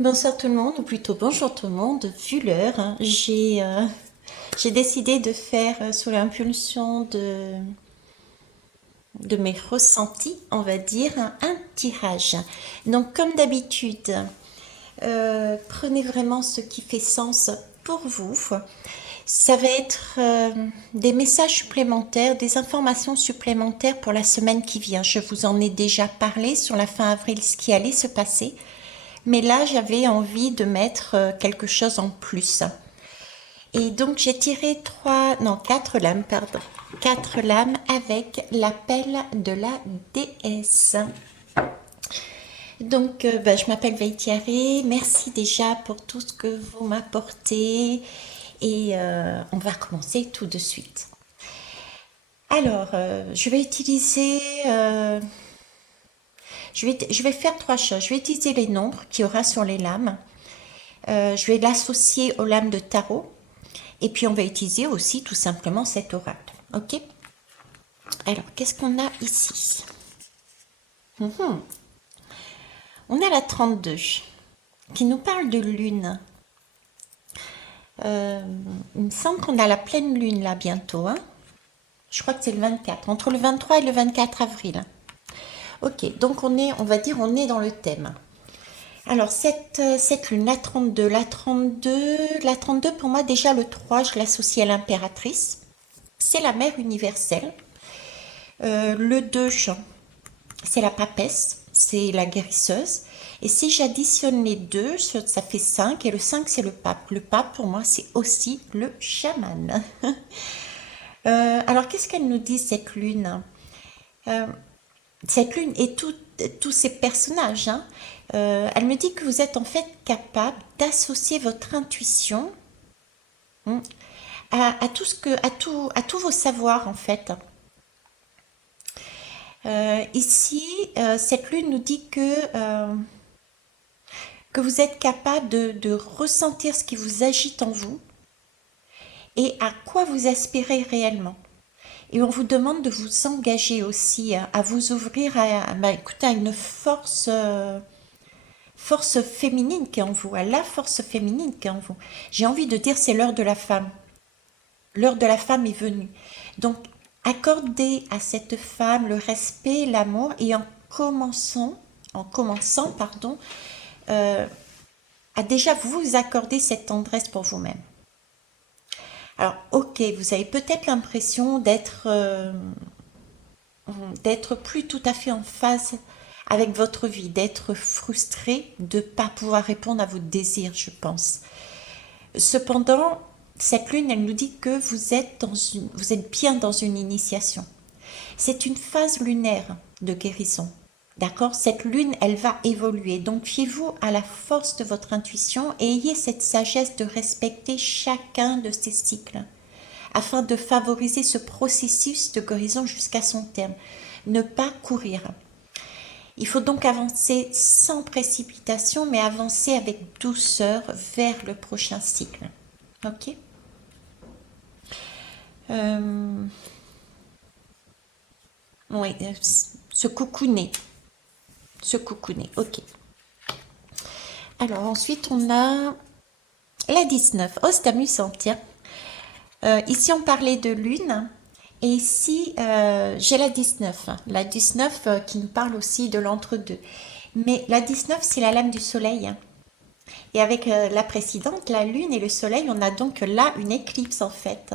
Bonsoir tout le monde, ou plutôt bonjour tout le monde, vu l'heure, hein, j'ai décidé de faire, sous l'impulsion de mes ressentis, on va dire, un tirage. Donc comme d'habitude, prenez vraiment ce qui fait sens pour vous. Ça va être des messages supplémentaires, des informations supplémentaires pour la semaine qui vient. Je vous en ai déjà parlé sur la fin avril, ce qui allait se passer. Mais là, j'avais envie de mettre quelque chose en plus. Et donc, j'ai tiré quatre lames, pardon. Quatre lames avec l'appel de la déesse. Donc, je m'appelle Veitiari. Merci déjà pour tout ce que vous m'apportez. Et on va commencer tout de suite. Alors, je vais utiliser je vais faire trois choses. Je vais utiliser les nombres qu'il y aura sur les lames. Je vais l'associer aux lames de tarot. Et puis on va utiliser aussi tout simplement cet oracle. Ok. Alors, qu'est-ce qu'on a ici? On a la 32 qui nous parle de lune. Il me semble qu'on a la pleine lune là bientôt. Hein. Je crois que c'est le 24, entre le 23 et le 24 avril. Ok, donc on va dire, on est dans le thème. Alors, cette lune, la 32 pour moi, déjà le 3, je l'associe à l'impératrice. C'est la mère universelle. Le 2, c'est la papesse, c'est la guérisseuse. Et si j'additionne les deux, ça fait 5. Et le 5, c'est le pape. Le pape, pour moi, c'est aussi le chaman. Alors, qu'est-ce qu'elle nous dit, cette lune? Cette lune et tous ces personnages, hein, elle me dit que vous êtes en fait capable d'associer votre intuition, hein, à tout ce que, à tous vos savoirs en fait. Ici, cette lune nous dit que vous êtes capable de ressentir ce qui vous agite en vous et à quoi vous aspirez réellement. Et on vous demande de vous engager aussi à vous ouvrir écoutez, à une force féminine qui est en vous, à la force féminine qui est en vous. J'ai envie de dire c'est l'heure de la femme. L'heure de la femme est venue. Donc, accordez à cette femme le respect, l'amour et en commençant, pardon, à déjà vous accorder cette tendresse pour vous-même. Alors, ok, vous avez peut-être l'impression d'être plus tout à fait en phase avec votre vie, d'être frustré de ne pas pouvoir répondre à vos désirs, je pense. Cependant, cette lune, elle nous dit que vous êtes bien dans une initiation. C'est une phase lunaire de guérison. D'accord? Cette lune, elle va évoluer. Donc, fiez-vous à la force de votre intuition et ayez cette sagesse de respecter chacun de ces cycles afin de favoriser ce processus de guérison jusqu'à son terme. Ne pas courir. Il faut donc avancer sans précipitation, mais avancer avec douceur vers le prochain cycle. Ok. euh, oui, se coucouner. Se coucouner, ok. Alors ensuite, on a la 19. Oh, c'est amusant, tiens. Ici, on parlait de lune. Et ici, j'ai la 19. La 19 qui nous parle aussi de l'entre-deux. Mais la 19, c'est la lame du soleil. Et avec la précédente, la lune et le soleil, on a donc là une éclipse en fait.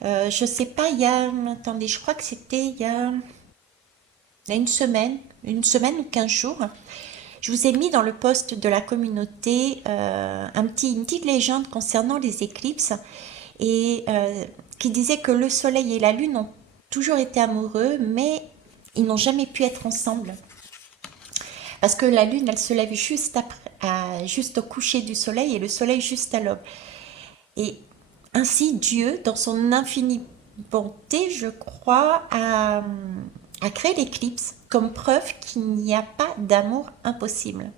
Je sais pas, il y a... Attendez, je crois que c'était il y a une semaine ou 15 jours. Je vous ai mis dans le post de la communauté une petite légende concernant les éclipses et qui disait que le soleil et la lune ont toujours été amoureux, mais ils n'ont jamais pu être ensemble. Parce que la lune, elle se lève juste après, juste au coucher du soleil et le soleil juste à l'aube. Et ainsi, Dieu, dans son infinie bonté, je crois, a créé l'éclipse comme preuve qu'il n'y a pas d'amour impossible.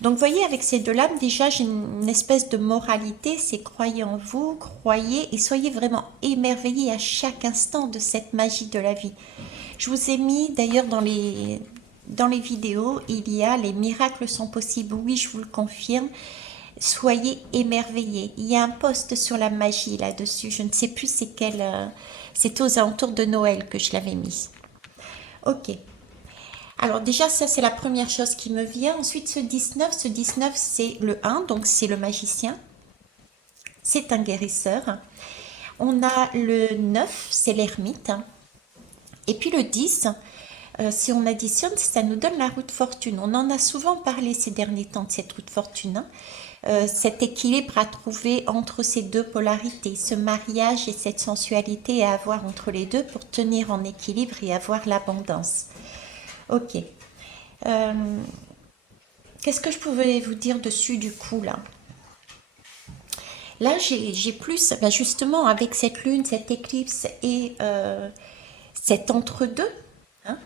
Donc, vous voyez, avec ces deux lames, déjà, j'ai une espèce de moralité, c'est croyez en vous, croyez et soyez vraiment émerveillés à chaque instant de cette magie de la vie. Je vous ai mis d'ailleurs dans les vidéos, il y a les miracles sont possibles. Oui, je vous le confirme. Soyez émerveillés. Il y a un post sur la magie là-dessus. Je ne sais plus c'est quel. C'était aux alentours de Noël que je l'avais mis. Ok. Alors déjà, ça c'est la première chose qui me vient. Ensuite, ce 19 c'est le 1, donc c'est le magicien. C'est un guérisseur. On a le 9, c'est l'ermite. Et puis le 10, si on additionne, ça nous donne la roue de fortune. On en a souvent parlé ces derniers temps de cette roue de fortune. Cet équilibre à trouver entre ces deux polarités, ce mariage et cette sensualité à avoir entre les deux pour tenir en équilibre et avoir l'abondance. Ok. Qu'est-ce que je pouvais vous dire dessus du coup là? Là, j'ai plus, ben justement, avec cette lune, cette éclipse et cet entre-deux, hein,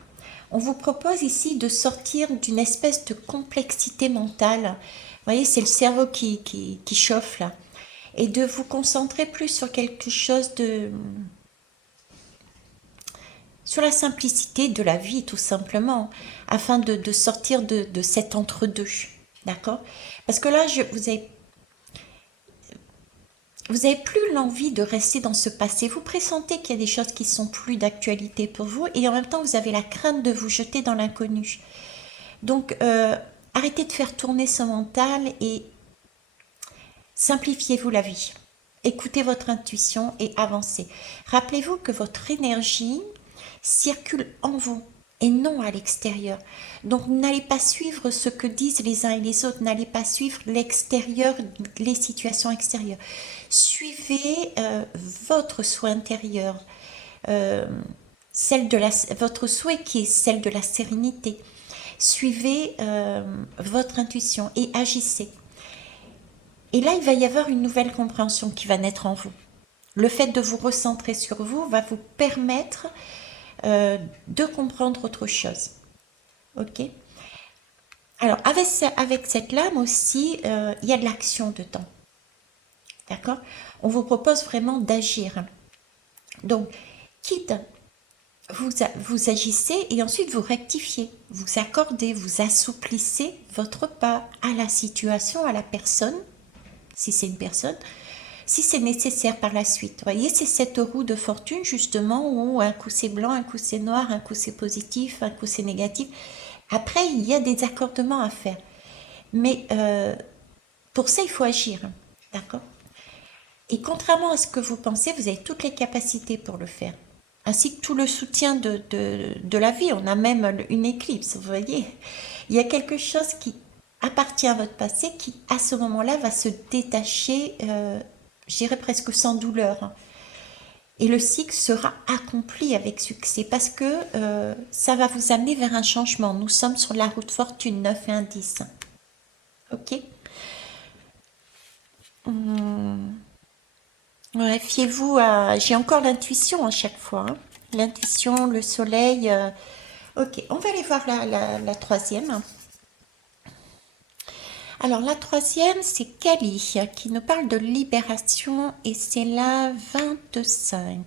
on vous propose ici de sortir d'une espèce de complexité mentale. Vous voyez, c'est le cerveau qui chauffe là. Et de vous concentrer plus sur quelque chose de... sur la simplicité de la vie, tout simplement, afin de sortir de cet entre-deux. D'accord? Parce que là, vous avez plus l'envie de rester dans ce passé. Vous pressentez qu'il y a des choses qui sont plus d'actualité pour vous et en même temps, vous avez la crainte de vous jeter dans l'inconnu. Donc, arrêtez de faire tourner ce mental et simplifiez-vous la vie. Écoutez votre intuition et avancez. Rappelez-vous que votre énergie circule en vous et non à l'extérieur. Donc n'allez pas suivre ce que disent les uns et les autres, n'allez pas suivre l'extérieur, les situations extérieures. Suivez votre souhait intérieur, votre souhait qui est celle de la sérénité. Suivez votre intuition et agissez. Et là, il va y avoir une nouvelle compréhension qui va naître en vous. Le fait de vous recentrer sur vous va vous permettre de comprendre autre chose. Ok? Alors, avec cette lame aussi, il y a de l'action dedans. D'accord? On vous propose vraiment d'agir. Donc, quitte, vous agissez et ensuite vous rectifiez, vous accordez, vous assouplissez votre pas à la situation, à la personne, si c'est une personne, si c'est nécessaire par la suite. Vous voyez, c'est cette roue de fortune justement où un coup c'est blanc, un coup c'est noir, un coup c'est positif, un coup c'est négatif. Après, il y a des accordements à faire. Mais pour ça, il faut agir. D'accord? Et contrairement à ce que vous pensez, vous avez toutes les capacités pour le faire. Ainsi que tout le soutien de la vie. On a même une éclipse, vous voyez. Il y a quelque chose qui appartient à votre passé qui, à ce moment-là, va se détacher, je dirais presque sans douleur. Et le cycle sera accompli avec succès parce que ça va vous amener vers un changement. Nous sommes sur la route fortune 9 et un 10. Ok? Ouais, fiez-vous à... J'ai encore l'intuition à chaque fois, hein. L'intuition, le soleil. Ok, on va aller voir la troisième. Alors la troisième, c'est Kali qui nous parle de libération et c'est la 25.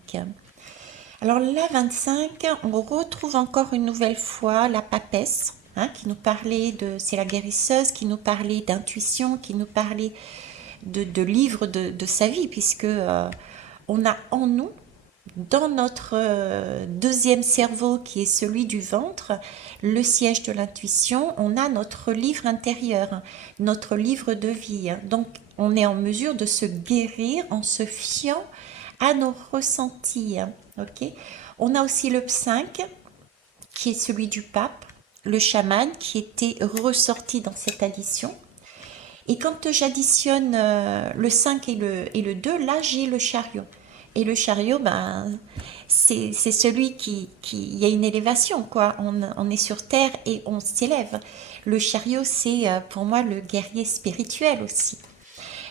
Alors la 25, on retrouve encore une nouvelle fois la papesse, hein, qui nous parlait de... C'est la guérisseuse qui nous parlait d'intuition, qui nous parlait de livres de sa vie, puisque on a en nous, dans notre deuxième cerveau qui est celui du ventre, le siège de l'intuition, on a notre livre intérieur, notre livre de vie. Donc on est en mesure de se guérir en se fiant à nos ressentis. Ok. On a aussi le 5 qui est celui du pape, le chaman qui était ressorti dans cette addition. Et quand j'additionne le 5 et le 2, là j'ai le chariot. Et le chariot, ben, c'est celui il y a une élévation, quoi. On est sur terre et on s'élève. Le chariot, c'est pour moi le guerrier spirituel aussi.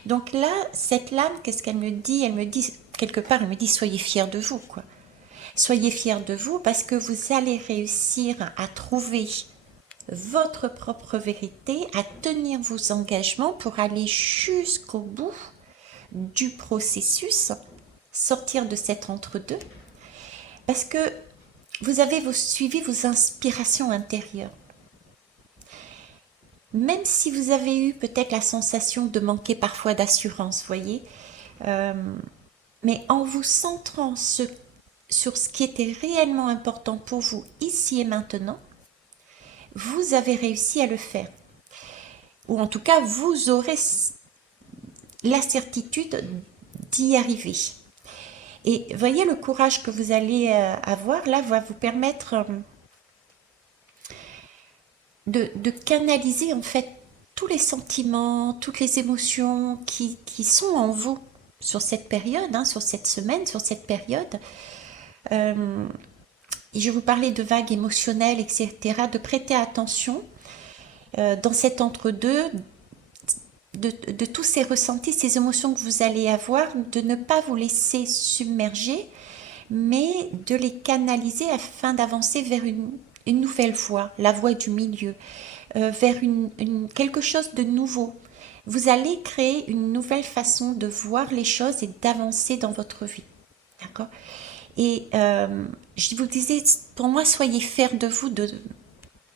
Donc là, cette lame, qu'est-ce qu'elle me dit? Elle me dit, quelque part, elle me dit, soyez fiers de vous, quoi. Soyez fiers de vous parce que vous allez réussir à trouver votre propre vérité, à tenir vos engagements pour aller jusqu'au bout du processus, sortir de cet entre-deux, parce que vous avez suivi vos inspirations intérieures. même si vous avez eu peut-être la sensation de manquer parfois d'assurance, voyez, euh, mais en vous centrant sur ce qui était réellement important pour vous ici et maintenant, vous avez réussi à le faire. Ou en tout cas, vous aurez la certitude d'y arriver. Et voyez le courage que vous allez avoir, là, va vous permettre de canaliser en fait tous les sentiments, toutes les émotions qui sont en vous sur cette période, hein, sur cette semaine, sur cette période. Et je vous parlais de vagues émotionnelles, etc., de prêter attention dans cet entre-deux, de tous ces ressentis, ces émotions que vous allez avoir, de ne pas vous laisser submerger, mais de les canaliser afin d'avancer vers une nouvelle voie, la voie du milieu, vers quelque chose de nouveau. Vous allez créer une nouvelle façon de voir les choses et d'avancer dans votre vie. D'accord? Et je vous disais, pour moi, soyez fiers de vous,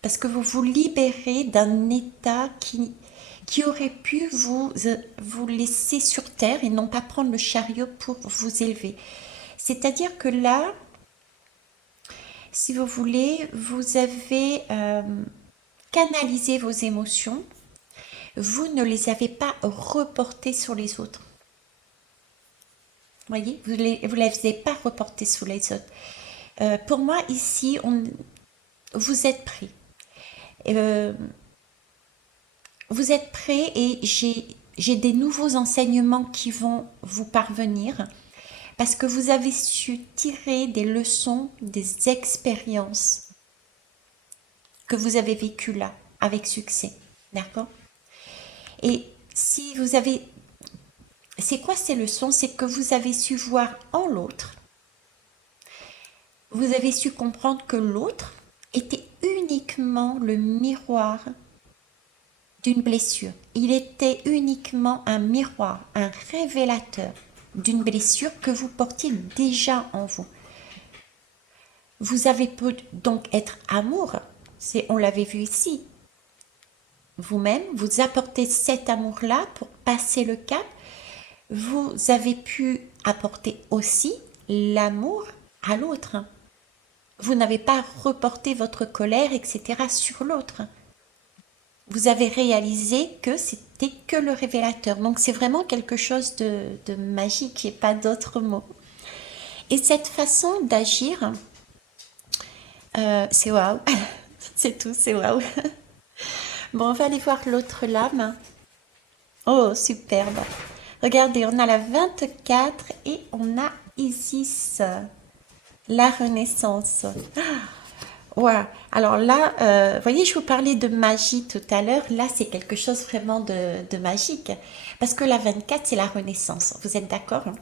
parce que vous vous libérez d'un état qui aurait pu vous laisser sur terre et non pas prendre le chariot pour vous élever. C'est-à-dire que là, si vous voulez, vous avez canalisé vos émotions, vous ne les avez pas reportées sur les autres. Voyez, vous ne les avez pas reportées sur les autres. Pour moi, ici, vous êtes prêts. Vous êtes prêts et j'ai des nouveaux enseignements qui vont vous parvenir parce que vous avez su tirer des leçons, des expériences que vous avez vécues là, avec succès. D'accord? Et si vous avez... C'est quoi ces leçons? C'est que vous avez su voir en l'autre. Vous avez su comprendre que l'autre était uniquement le miroir d'une blessure. Il était uniquement un miroir, un révélateur d'une blessure que vous portiez déjà en vous. Vous avez pu donc être amour, on l'avait vu ici. Vous-même, vous apportez cet amour-là pour passer le cap. Vous avez pu apporter aussi l'amour à l'autre. Vous n'avez pas reporté votre colère, etc. sur l'autre. Vous avez réalisé que c'était que le révélateur. Donc c'est vraiment quelque chose de magique et pas d'autre mot. Et cette façon d'agir, c'est waouh. C'est tout, c'est waouh. Bon, on va aller voir l'autre lame. Oh, superbe. Regardez, on a la 24 et on a Isis, la Renaissance. Ouais. Alors là, vous voyez, je vous parlais de magie tout à l'heure. Là, c'est quelque chose vraiment de magique. Parce que la 24, c'est la Renaissance. Vous êtes d'accord, hein?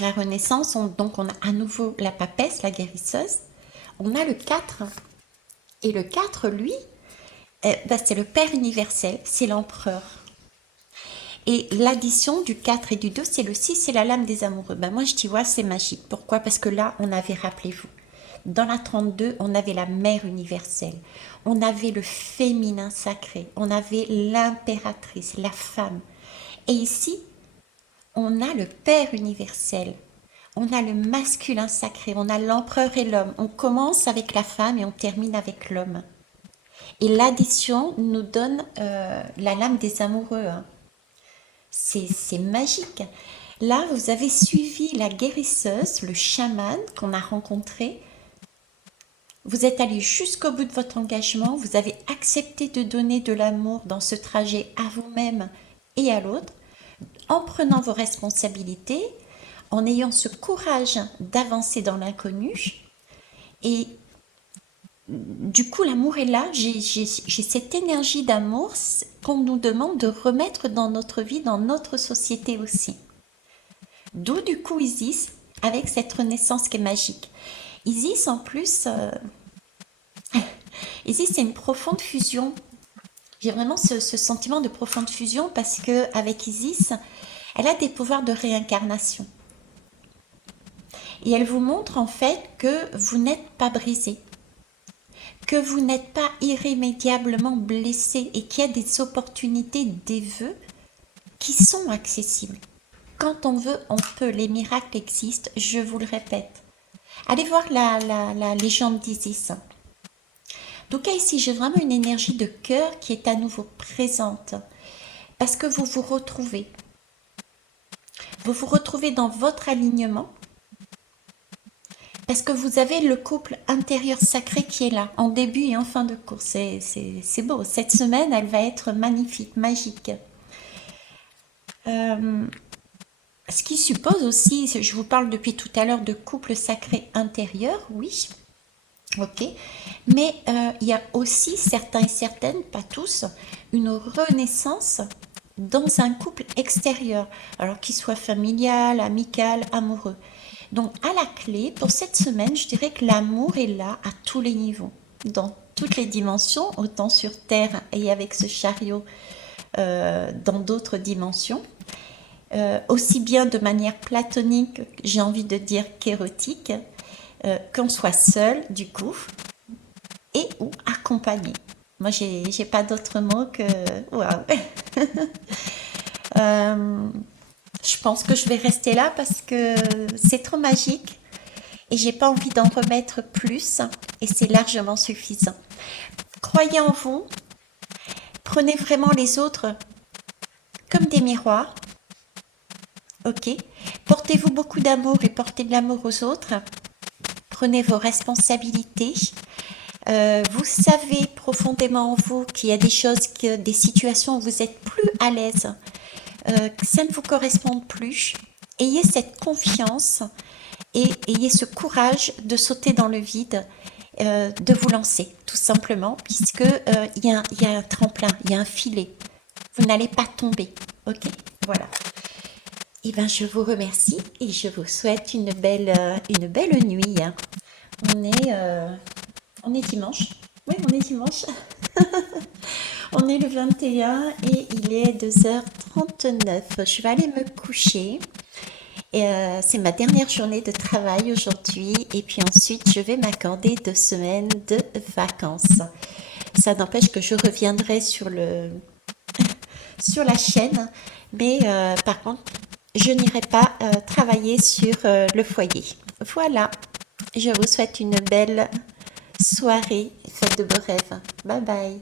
La Renaissance, donc on a à nouveau la papesse, la guérisseuse. On a le 4. Et le 4, lui, c'est le Père universel, c'est l'empereur. Et l'addition du 4 et du 2, c'est le 6, c'est la lame des amoureux. Ben moi, je dis, ouais, c'est magique. Pourquoi? Parce que là, on avait, rappelez-vous, dans la 32, on avait la mère universelle. On avait le féminin sacré. On avait l'impératrice, la femme. Et ici, on a le Père universel. On a le masculin sacré. On a l'empereur et l'homme. On commence avec la femme et on termine avec l'homme. Et l'addition nous donne la lame des amoureux. Hein. C'est magique. Là, vous avez suivi la guérisseuse, le chaman qu'on a rencontré. Vous êtes allé jusqu'au bout de votre engagement. Vous avez accepté de donner de l'amour dans ce trajet à vous-même et à l'autre, en prenant vos responsabilités, en ayant ce courage d'avancer dans l'inconnu. Et du coup, l'amour est là. J'ai cette énergie d'amour qu'on nous demande de remettre dans notre vie, dans notre société aussi. D'où du coup Isis, avec cette renaissance qui est magique. Isis, en plus, Isis, c'est une profonde fusion. J'ai vraiment ce sentiment de profonde fusion parce que avec Isis, elle a des pouvoirs de réincarnation. Et elle vous montre en fait que vous n'êtes pas brisé. que vous n'êtes pas irrémédiablement blessé et qu'il y a des opportunités, des vœux qui sont accessibles. Quand on veut, on peut. Les miracles existent, je vous le répète. Allez voir la légende d'Isis. Donc cas ici, j'ai vraiment une énergie de cœur qui est à nouveau présente. Parce que vous vous retrouvez. Vous vous retrouvez dans votre alignement. Parce que vous avez le couple intérieur sacré qui est là, en début et en fin de course. C'est beau. Cette semaine, elle va être magnifique, magique. Ce qui suppose aussi, je vous parle depuis tout à l'heure de couple sacré intérieur, oui, ok, mais il y a aussi certains et certaines, pas tous, une renaissance dans un couple extérieur, alors qu'il soit familial, amical, amoureux. Donc à la clé, pour cette semaine, je dirais que l'amour est là à tous les niveaux, dans toutes les dimensions, autant sur Terre et avec ce chariot dans d'autres dimensions. Aussi bien de manière platonique, j'ai envie de dire qu'érotique, qu'on soit seul du coup, et ou accompagné. Moi, j'ai pas d'autre mot que waouh. Je pense que je vais rester là parce que c'est trop magique et j'ai pas envie d'en remettre plus et c'est largement suffisant. Croyez en vous, prenez vraiment les autres comme des miroirs. Ok, portez-vous beaucoup d'amour et portez de l'amour aux autres. Prenez vos responsabilités. Vous savez profondément en vous qu'il y a des choses, des situations où vous êtes plus à l'aise, que ça ne vous correspond plus. Ayez cette confiance et ayez ce courage de sauter dans le vide, de vous lancer, tout simplement, puisque il y a un tremplin, il y a un filet. Vous n'allez pas tomber. Ok, voilà. Et ben, je vous remercie et je vous souhaite une belle nuit. On est dimanche. Oui, on est dimanche. On est le 21 et il est 2h39. Je vais aller me coucher. C'est ma dernière journée de travail aujourd'hui. Et puis ensuite, je vais m'accorder 2 semaines de vacances. Ça n'empêche que je reviendrai sur la chaîne. Mais par contre, je n'irai pas travailler sur le foyer. Voilà. Je vous souhaite une belle soirée. Faites de beaux rêves. Bye bye.